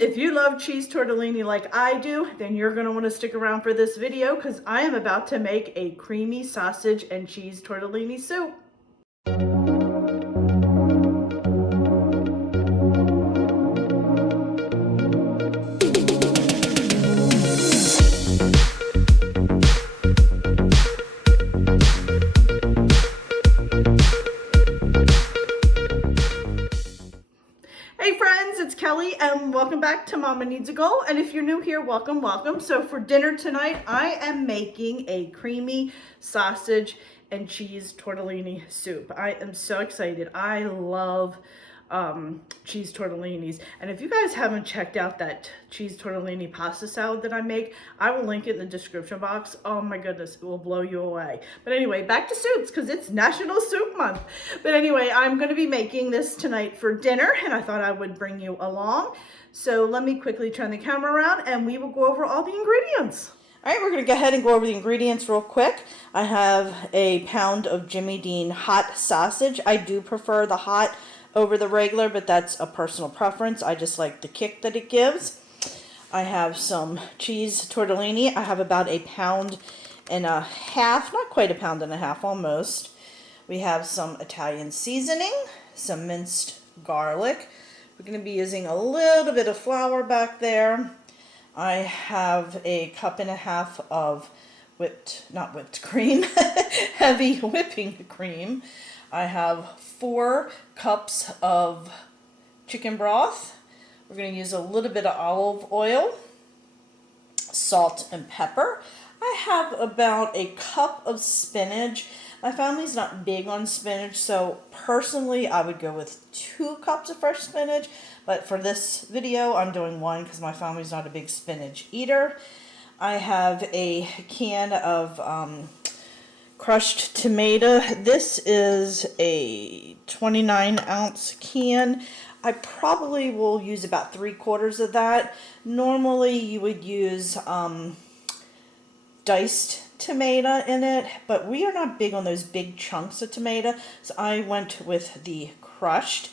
if you love cheese tortellini like I do, then you're gonna wanna stick around for this video because I am about to make a creamy sausage and cheese tortellini soup. And welcome back to Mama Needs a Goal. And if you're new here, welcome, welcome. So for dinner tonight, I am making a creamy sausage and cheese tortellini soup. I am so excited. I love cheese tortellinis. And if you guys haven't checked out that cheese tortellini pasta salad that I make, I will link it in the description box. Oh my goodness, it will blow you away. But anyway, back to soups because it's National Soup Month. But anyway, I'm going to be making this tonight for dinner and I thought I would bring you along. So let me quickly turn the camera around and we will go over all the ingredients. All right, we're going to go ahead and go over the ingredients real quick. I have a pound of Jimmy Dean hot sausage. I do prefer the hot over the regular, but that's a personal preference. I just like the kick that it gives. I have some cheese tortellini. I have about 1.5 pounds, not quite 1.5 pounds, almost. We have some Italian seasoning, some minced garlic. We're going to be using a little bit of flour back there. I have 1.5 cups of not whipped cream, heavy whipping cream. I have 4 cups of chicken broth. We're going to use a little bit of olive oil, salt and pepper. I have about 1 cup of spinach. My family's not big on spinach, so personally I would go with 2 cups of fresh spinach. But for this video, I'm doing 1 because my family's not a big spinach eater. I have a can of crushed tomato. This is a 29-ounce can. I probably will use about 3/4 of that. Normally you would use diced tomato in it, but we are not big on those big chunks of tomato, so I went with the crushed.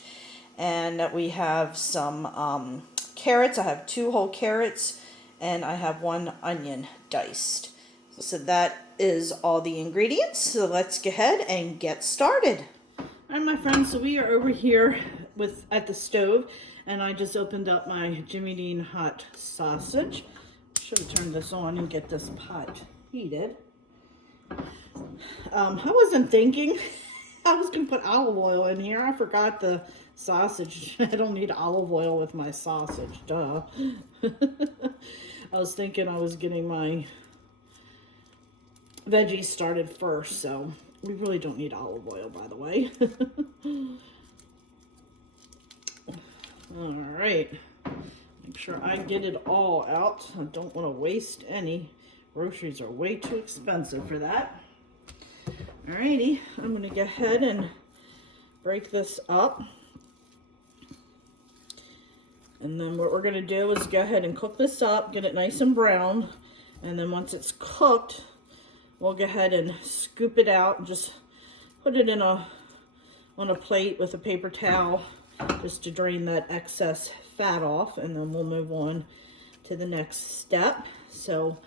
And we have some carrots. I have 2 whole carrots and I have 1 onion diced. So that is all the ingredients. So let's go ahead and get started. All right, my friends, so we are over here at the stove and I just opened up my Jimmy Dean hot sausage. Should have turned this on and get this pot heated. I wasn't thinking I was going to put olive oil in here. I forgot the sausage. I don't need olive oil with my sausage. Duh. I was thinking I was getting my veggies started first, so we really don't need olive oil, by the way. All right. Make sure I get it all out. I don't want to waste any. Groceries are way too expensive for that. Alrighty, I'm going to go ahead and break this up. And then what we're going to do is go ahead and cook this up, get it nice and brown. And then once it's cooked, we'll go ahead and scoop it out and just put it on a plate with a paper towel just to drain that excess fat off. And then we'll move on to the next step. So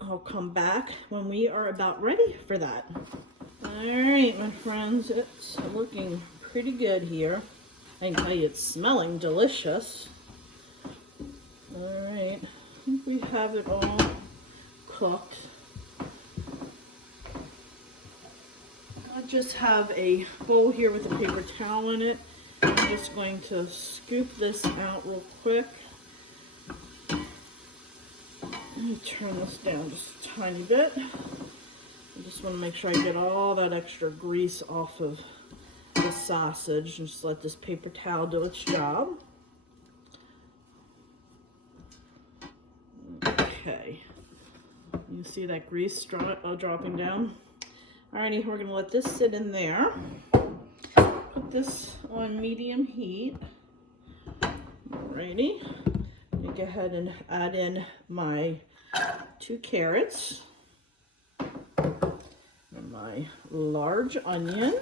I'll come back when we are about ready for that. All right, my friends, it's looking pretty good here. I can tell you it's smelling delicious. All right, I think we have it all cooked. I just have a bowl here with a paper towel in it. I'm just going to scoop this out real quick. Let me turn this down just a tiny bit. I just want to make sure I get all that extra grease off of the sausage and just let this paper towel do its job. Okay. You see that grease dropping down? Alrighty, we're going to let this sit in there. Put this on medium heat. Alrighty. Go ahead and add in my 2 carrots and my large onion.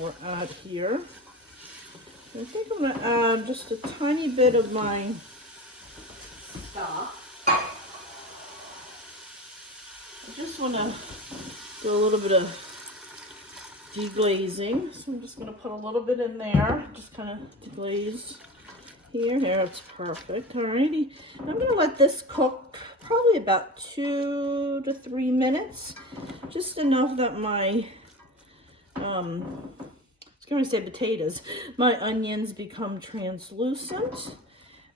we'll add here. I think I'm going to add just a tiny bit of my stock. I just want to do a little bit of deglazing, so I'm just going to put a little bit in there, just kind of deglaze here. It's perfect. Alrighty, I'm going to let this cook probably about 2 to 3 minutes, just enough that my I was going to say potatoes, my onions become translucent,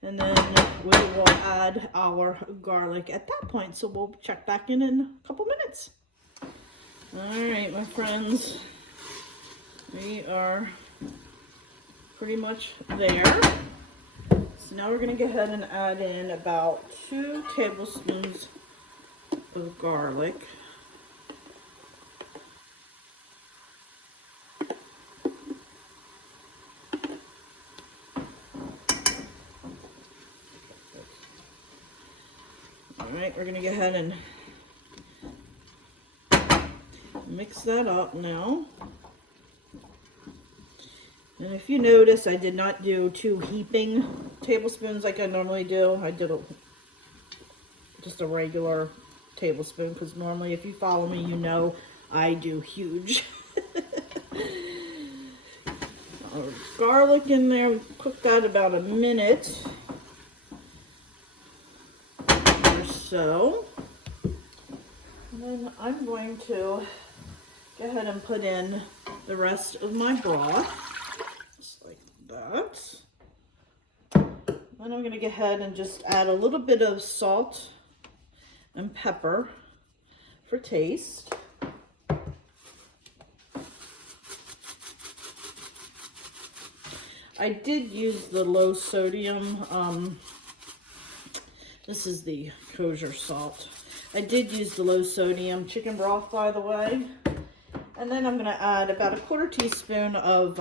and then we will add our garlic at that point. So we'll check back in a couple minutes. All right, my friends, we are pretty much there. So now we're going to go ahead and add in about 2 tablespoons of garlic. All right, we're going to go ahead and mix that up now. And if you notice, I did not do 2 heaping tablespoons like I normally do. I did just a regular tablespoon, because normally, if you follow me, you know I do huge. Garlic in there, we cooked that about a minute or so. And then I'm going to go ahead and put in the rest of my broth, just like that. Then I'm going to go ahead and just add a little bit of salt and pepper for taste. I did use the low sodium, this is the kosher salt. I did use the low sodium chicken broth, by the way. And then I'm going to add about a 1/4 teaspoon of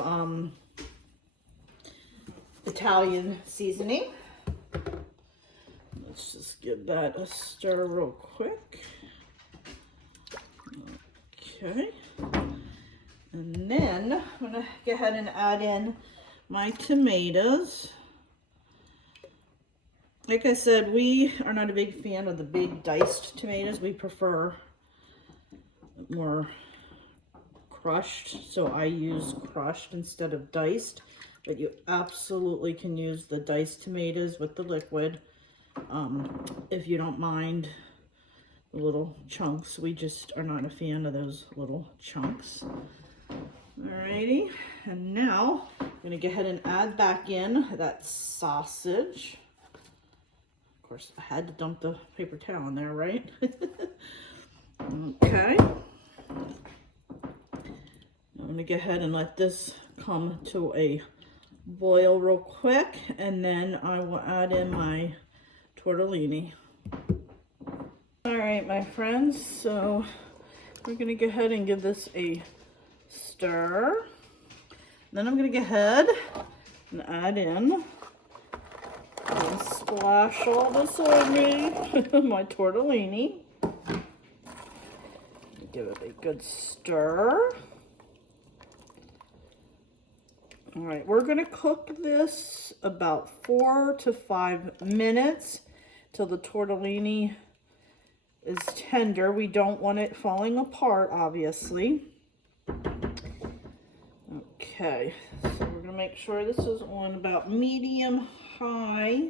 Italian seasoning. Let's just give that a stir real quick. Okay. And then I'm going to go ahead and add in my tomatoes. Like I said, we are not a big fan of the big diced tomatoes. We prefer more crushed, so I use crushed instead of diced. But you absolutely can use the diced tomatoes with the liquid if you don't mind the little chunks. We just are not a fan of those little chunks. Alrighty, and now I'm going to go ahead and add back in that sausage. Of course, I had to dump the paper towel in there, right? Okay. I'm going to go ahead and let this come to a boil real quick, and then I will add in my tortellini. All right, my friends, so we're going to go ahead and give this a stir. Then I'm going to go ahead and add in and splash all this on me, my tortellini. Give it a good stir. All right, we're going to cook this about 4 to 5 minutes till the tortellini is tender. We don't want it falling apart, obviously. Okay, so we're going to make sure this is on about medium high.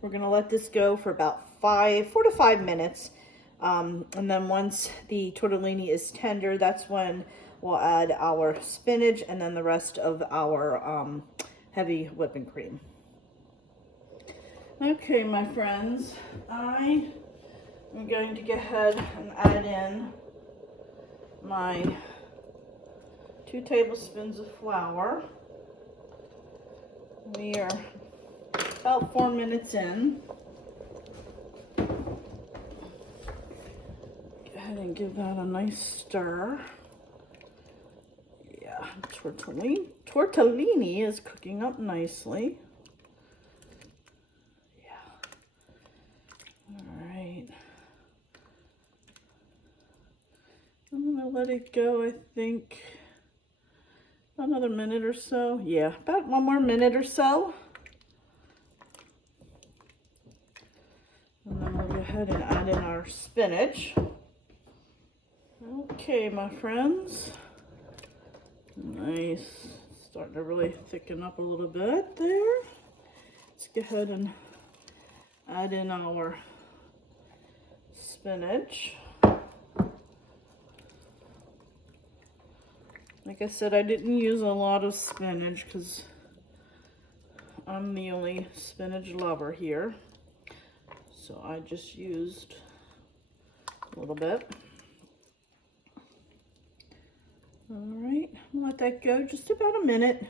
We're going to let this go for about 4 to 5 minutes. And then once the tortellini is tender, that's when we'll add our spinach and then the rest of our heavy whipping cream. Okay, my friends, I am going to go ahead and add in my 2 tablespoons of flour. We are about 4 minutes in. Go ahead and give that a nice stir. Yeah, tortellini is cooking up nicely. Yeah. All right. I'm gonna let it go, I think, Another minute or so. Yeah, about 1 more minute or so. And then we'll go ahead and add in our spinach. Okay, my friends. Nice. Starting to really thicken up a little bit there. Let's go ahead and add in our spinach. Like I said, I didn't use a lot of spinach because I'm the only spinach lover here. So I just used a little bit. All right, I'm gonna let that go just about a minute.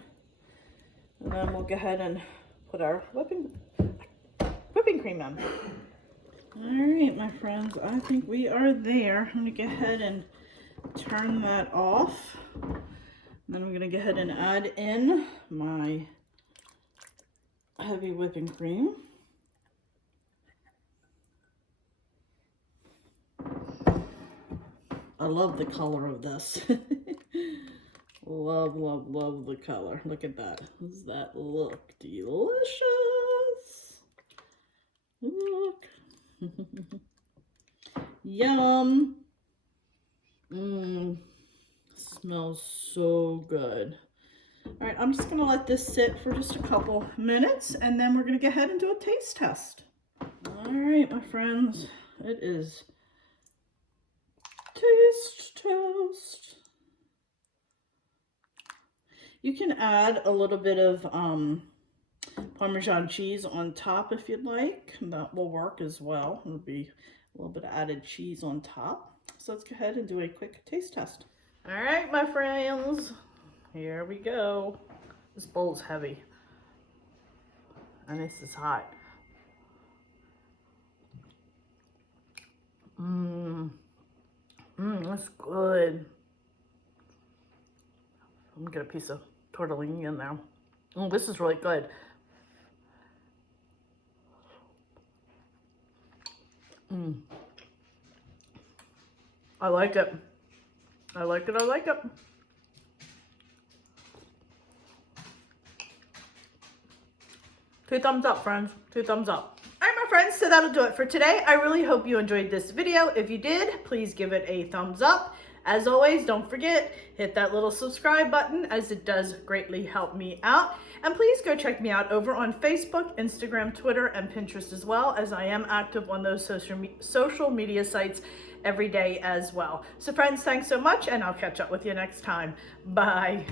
And then we'll go ahead and put our whipping cream in. All right, my friends, I think we are there. I'm gonna go ahead and turn that off. And then I'm gonna go ahead and add in my heavy whipping cream. I love the color of this. Love, love, love the color. Look at that. Does that look delicious? Look. Yum. Smells so good. All right, I'm just gonna let this sit for just a couple minutes and then we're gonna go ahead and do a taste test. All right, my friends, it is taste test. You can add a little bit of Parmesan cheese on top if you'd like. That will work as well. It'll be a little bit of added cheese on top. So let's go ahead and do a quick taste test. All right, my friends, here we go. This bowl's heavy and this is hot. That's good. I'm gonna get a piece of tortellini in there. Oh, this is really good. I like it. I like it, I like it. 2 thumbs up, friends. 2 thumbs up. All right, my friends, so that'll do it for today. I really hope you enjoyed this video. If you did, please give it a thumbs up. As always, don't forget, hit that little subscribe button as it does greatly help me out. And please go check me out over on Facebook, Instagram, Twitter, and Pinterest as well, as I am active on those social media sites every day as well. So friends, thanks so much, and I'll catch up with you next time. Bye.